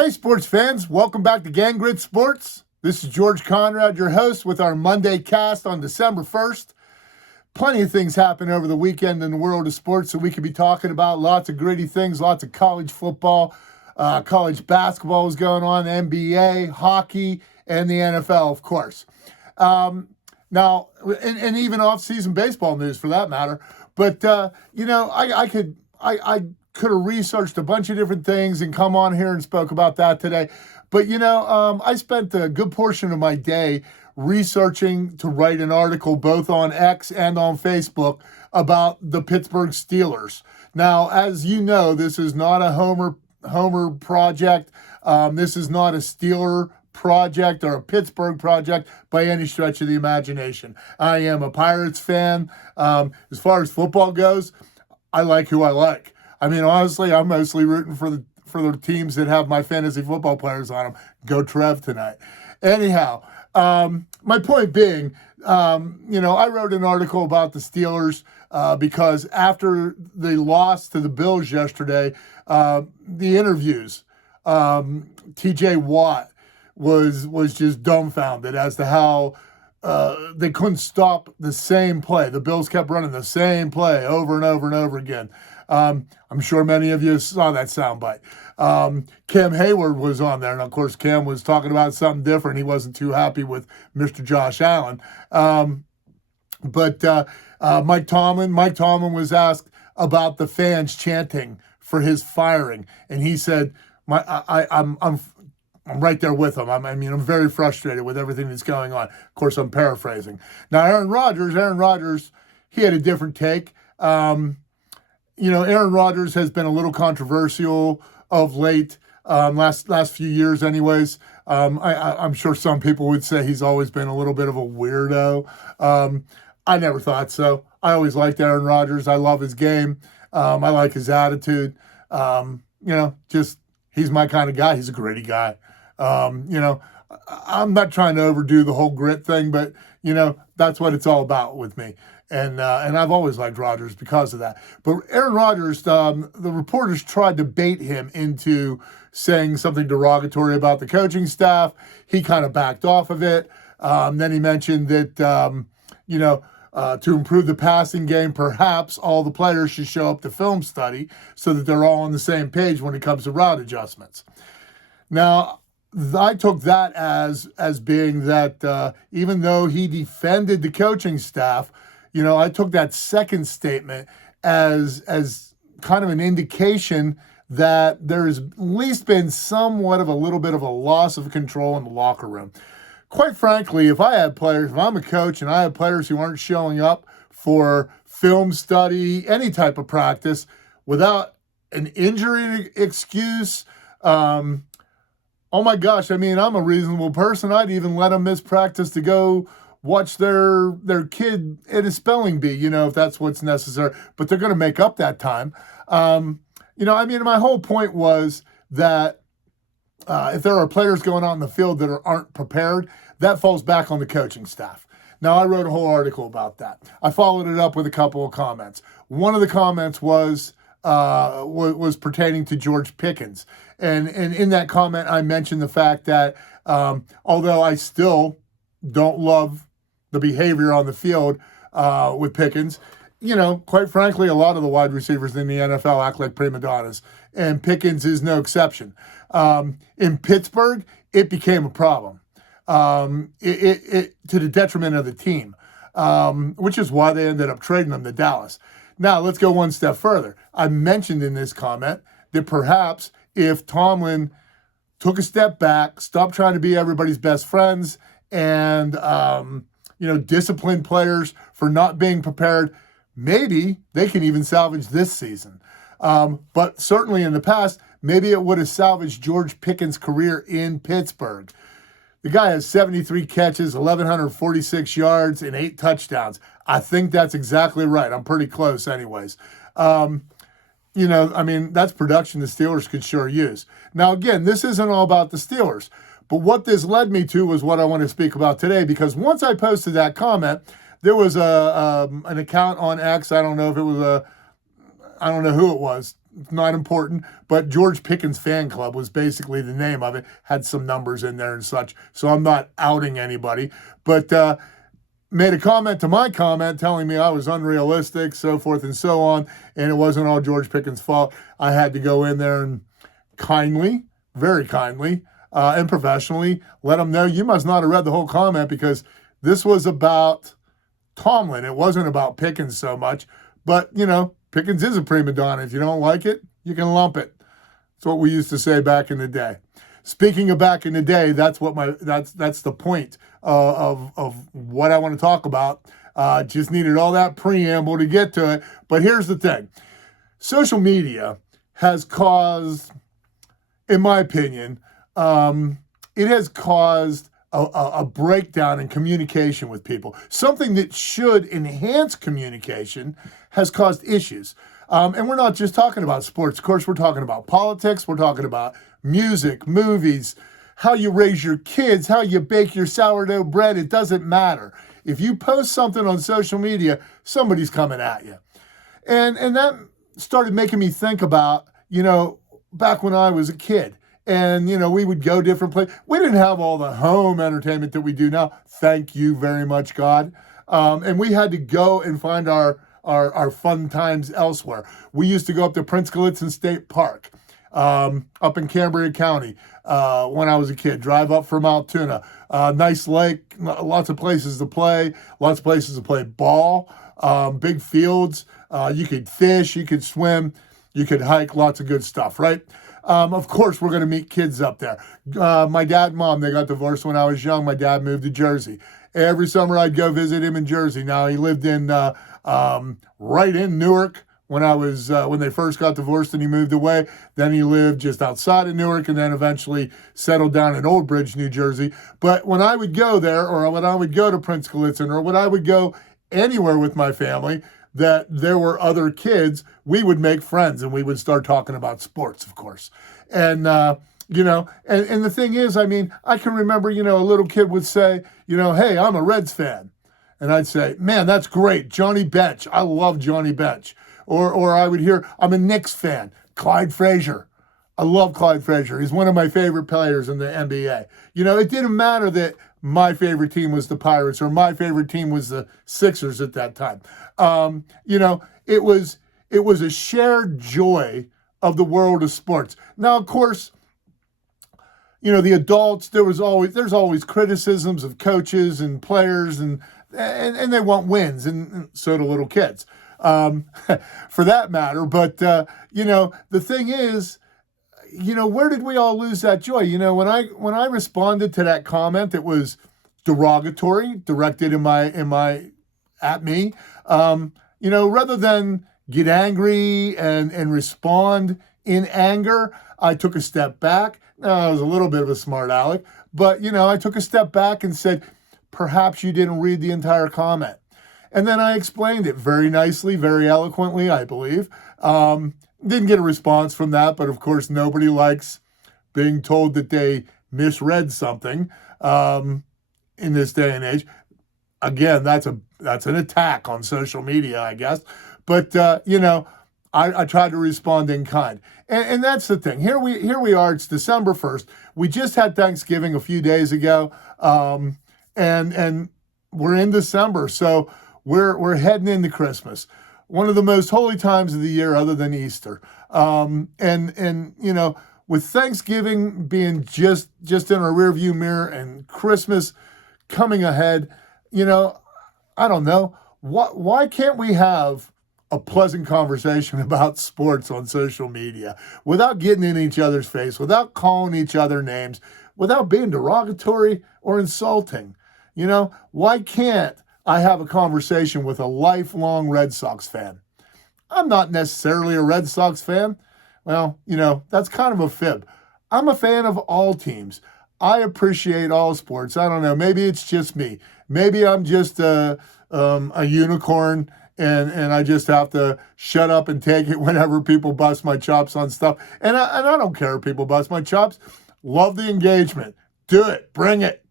Hey, sports fans, welcome back to Gang Grit Sports. This is George Conrad, your host, with our Monday cast on December 1st. Plenty of things happened over the weekend in the world of sports that we could be talking about. Lots of gritty things, lots of college football, college basketball was going on, NBA, hockey, and the NFL, of course. Now, and even off-season baseball news for that matter. But, I could have researched a bunch of different things and come on here and spoke about that today. But, I spent a good portion of my day researching to write an article both on X and on Facebook about the Pittsburgh Steelers. Now, as you know, this is not a Homer project. This is not a Steeler project or a Pittsburgh project by any stretch of the imagination. I am a Pirates fan. As far as football goes, I like who I like. I mean, honestly, I'm mostly rooting for the teams that have my fantasy football players on them. Go Trev tonight. Anyhow, my point being, I wrote an article about the Steelers because after they lost to the Bills yesterday, the interviews, T.J. Watt was just dumbfounded as to how they couldn't stop the same play. The Bills kept running the same play over and over and over again. I'm sure many of you saw that soundbite. Cam Hayward was on there, and of course Cam was talking about something different. He wasn't too happy with Mr. Josh Allen. But Mike Tomlin was asked about the fans chanting for his firing, and he said, I'm right there with him. I'm very frustrated with everything that's going on. Of course, I'm paraphrasing. Now, Aaron Rodgers, he had a different take. Aaron Rodgers has been a little controversial of late, last few years anyways. I'm sure some people would say he's always been a little bit of a weirdo. I never thought so. I always liked Aaron Rodgers. I love his game. I like his attitude. He's my kind of guy. He's a gritty guy. I'm not trying to overdo the whole grit thing, but, that's what it's all about with me. And I've always liked Rodgers because of that. But Aaron Rodgers, the reporters tried to bait him into saying something derogatory about the coaching staff. He kind of backed off of it. Then he mentioned that, to improve the passing game, perhaps all the players should show up to film study so that they're all on the same page when it comes to route adjustments. Now, I took that as being that even though he defended the coaching staff, I took that second statement as kind of an indication that there has at least been somewhat of a little bit of a loss of control in the locker room. Quite frankly, if I'm a coach and I have players who aren't showing up for film study, any type of practice, without an injury excuse, oh my gosh, I'm a reasonable person. I'd even let them miss practice to go watch their kid at a spelling bee, if that's what's necessary. But they're going to make up that time. My whole point was that if there are players going out in the field that aren't prepared, that falls back on the coaching staff. Now, I wrote a whole article about that. I followed it up with a couple of comments. One of the comments was pertaining to George Pickens. And in that comment, I mentioned the fact that although I still don't love the behavior on the field with Pickens, quite frankly, a lot of the wide receivers in the NFL act like prima donnas, and Pickens is no exception. In Pittsburgh, it became a problem. It to the detriment of the team, which is why they ended up trading him to Dallas. Now, let's go one step further. I mentioned in this comment that perhaps if Tomlin took a step back, stopped trying to be everybody's best friends, and disciplined players for not being prepared, maybe they can even salvage this season. But certainly in the past, maybe it would have salvaged George Pickens' career in Pittsburgh. The guy has 73 catches, 1,146 yards, and 8 touchdowns. I think that's exactly right. I'm pretty close anyways. That's production the Steelers could sure use. Now, again, this isn't all about the Steelers. But what this led me to was what I want to speak about today, because once I posted that comment, there was an account on X. I don't know who it was, not important, but George Pickens Fan Club was basically the name of it, had some numbers in there and such. So I'm not outing anybody, but made a comment to my comment telling me I was unrealistic, so forth and so on, and it wasn't all George Pickens' fault. I had to go in there and kindly, very kindly, and professionally let them know you must not have read the whole comment because this was about Tomlin. It wasn't about Pickens so much, but, Pickens is a prima donna. If you don't like it, you can lump it. That's what we used to say back in the day. Speaking of back in the day, that's the point of what I want to talk about. Just needed all that preamble to get to it. But here's the thing. Social media has caused, in my opinion, it has caused a breakdown in communication with people. Something that should enhance communication has caused issues. And we're not just talking about sports. Of course, we're talking about politics. We're talking about music, movies, how you raise your kids, how you bake your sourdough bread. It doesn't matter. If you post something on social media, somebody's coming at you. And that started making me think about, back when I was a kid. And, we would go different places. We didn't have all the home entertainment that we do now. Thank you very much, God. And we had to go and find our fun times elsewhere. We used to go up to Prince Gallitzin State Park, up in Cambria County, when I was a kid. Drive up from Altoona. Nice lake, lots of places to play, lots of places to play ball, big fields. You could fish, you could swim, you could hike, lots of good stuff, right? Of course, we're going to meet kids up there. My dad and mom, they got divorced when I was young. My dad moved to Jersey. Every summer I'd go visit him in Jersey. Now, he lived in right in Newark when they first got divorced and he moved away. Then he lived just outside of Newark and then eventually settled down in Old Bridge, New Jersey. But when I would go there, or when I would go to Prince Gallitzin, or when I would go anywhere with my family, that there were other kids, we would make friends and we would start talking about sports, of course. And, and the thing is, I can remember, a little kid would say, hey, I'm a Reds fan. And I'd say, man, that's great. Johnny Bench. I love Johnny Bench. Or I would hear, I'm a Knicks fan. Clyde Frazier. I love Clyde Frazier. He's one of my favorite players in the NBA. It didn't matter that my favorite team was the Pirates or my favorite team was the Sixers at that time. It was a shared joy of the world of sports. Now, of course, the adults, there's always criticisms of coaches and players and they want wins, and so do little kids, for that matter. But, the thing is, where did we all lose that joy? When I responded to that comment that was derogatory, directed at me, rather than get angry and respond in anger, I took a step back. Now, I was a little bit of a smart aleck, but, I took a step back and said, perhaps you didn't read the entire comment. And then I explained it very nicely, very eloquently, I believe. Didn't get a response from that, but of course, nobody likes being told that they misread something in this day and age. Again, that's an attack on social media, I guess. But, I tried to respond in kind. And that's the thing. Here we are. It's December 1st. We just had Thanksgiving a few days ago. And we're in December. So we're heading into Christmas. One of the most holy times of the year other than Easter. With Thanksgiving being just in our rearview mirror and Christmas coming ahead, I don't know. Why can't we have a pleasant conversation about sports on social media without getting in each other's face, without calling each other names, without being derogatory or insulting? Why can't I have a conversation with a lifelong Red Sox fan? I'm not necessarily a Red Sox fan. Well, that's kind of a fib. I'm a fan of all teams. I appreciate all sports. I don't know. Maybe it's just me. Maybe I'm just a unicorn and I just have to shut up and take it whenever people bust my chops on stuff. And I don't care if people bust my chops. Love the engagement. Do it. Bring it.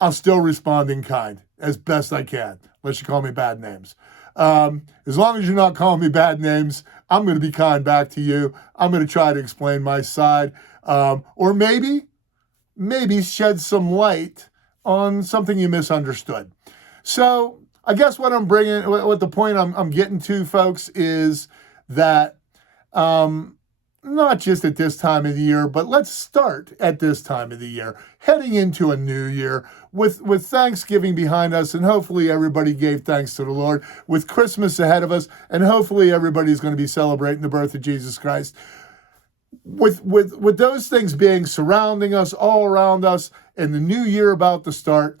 I'll still respond in kind as best I can, unless you call me bad names. As long as you're not calling me bad names I'm going to be kind back to you. I'm going to try to explain my side, or maybe shed some light on something you misunderstood. So I guess what the point I'm getting to, folks, is that not just at this time of the year, but let's start at this time of the year, heading into a new year with Thanksgiving behind us, and hopefully everybody gave thanks to the Lord, with Christmas ahead of us, and hopefully everybody's going to be celebrating the birth of Jesus Christ. With those things being surrounding us, all around us, and the new year about to start,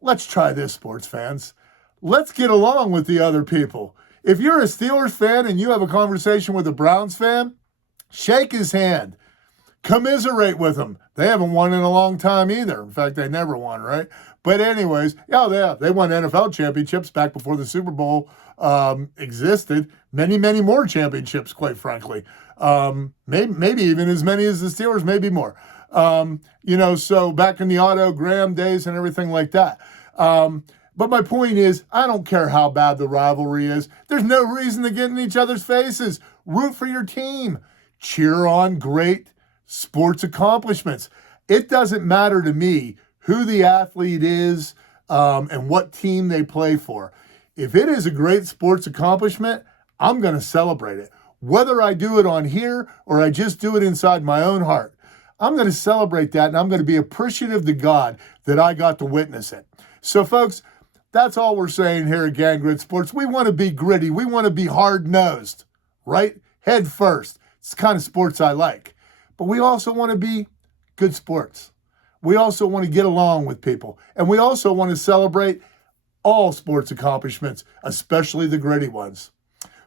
let's try this, sports fans. Let's get along with the other people. If you're a Steelers fan and you have a conversation with a Browns fan, shake his hand. Commiserate with them. They haven't won in a long time either. In fact, they never won, right? But anyways, they won NFL championships back before the Super Bowl existed. Many, many more championships, quite frankly. Maybe even as many as the Steelers, maybe more. So back in the Otto Graham days and everything like that. But my point is, I don't care how bad the rivalry is. There's no reason to get in each other's faces. Root for your team. Cheer on great sports accomplishments. It doesn't matter to me who the athlete is and what team they play for. If it is a great sports accomplishment, I'm going to celebrate it. Whether I do it on here or I just do it inside my own heart, I'm going to celebrate that, and I'm going to be appreciative to God that I got to witness it. So, folks, that's all we're saying here at Gang Grit Sports. We want to be gritty. We want to be hard-nosed, right? Head first. It's the kind of sports I like. But we also want to be good sports. We also want to get along with people. And we also want to celebrate all sports accomplishments, especially the gritty ones.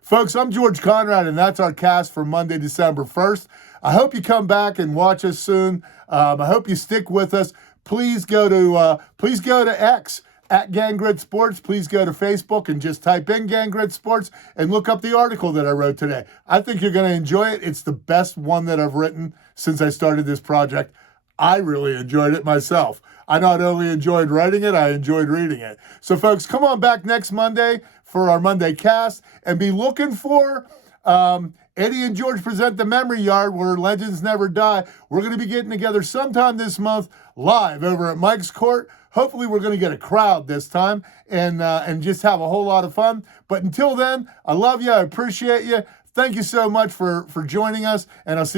Folks, I'm George Conrad, and that's our cast for Monday, December 1st. I hope you come back and watch us soon. I hope you stick with us. Please go to X at Gang Grit Sports. Please go to Facebook and just type in Gang Grit Sports and look up the article that I wrote today. I think you're going to enjoy it. It's the best one that I've written since I started this project. I really enjoyed it myself. I not only enjoyed writing it, I enjoyed reading it. So, folks, come on back next Monday for our Monday cast, and be looking for Eddie and George Present the Memory Yard, where legends never die. We're going to be getting together sometime this month live over at Mike's Court. Hopefully we're going to get a crowd this time and just have a whole lot of fun. But until then, I love you. I appreciate you. Thank you so much for joining us, and I'll see you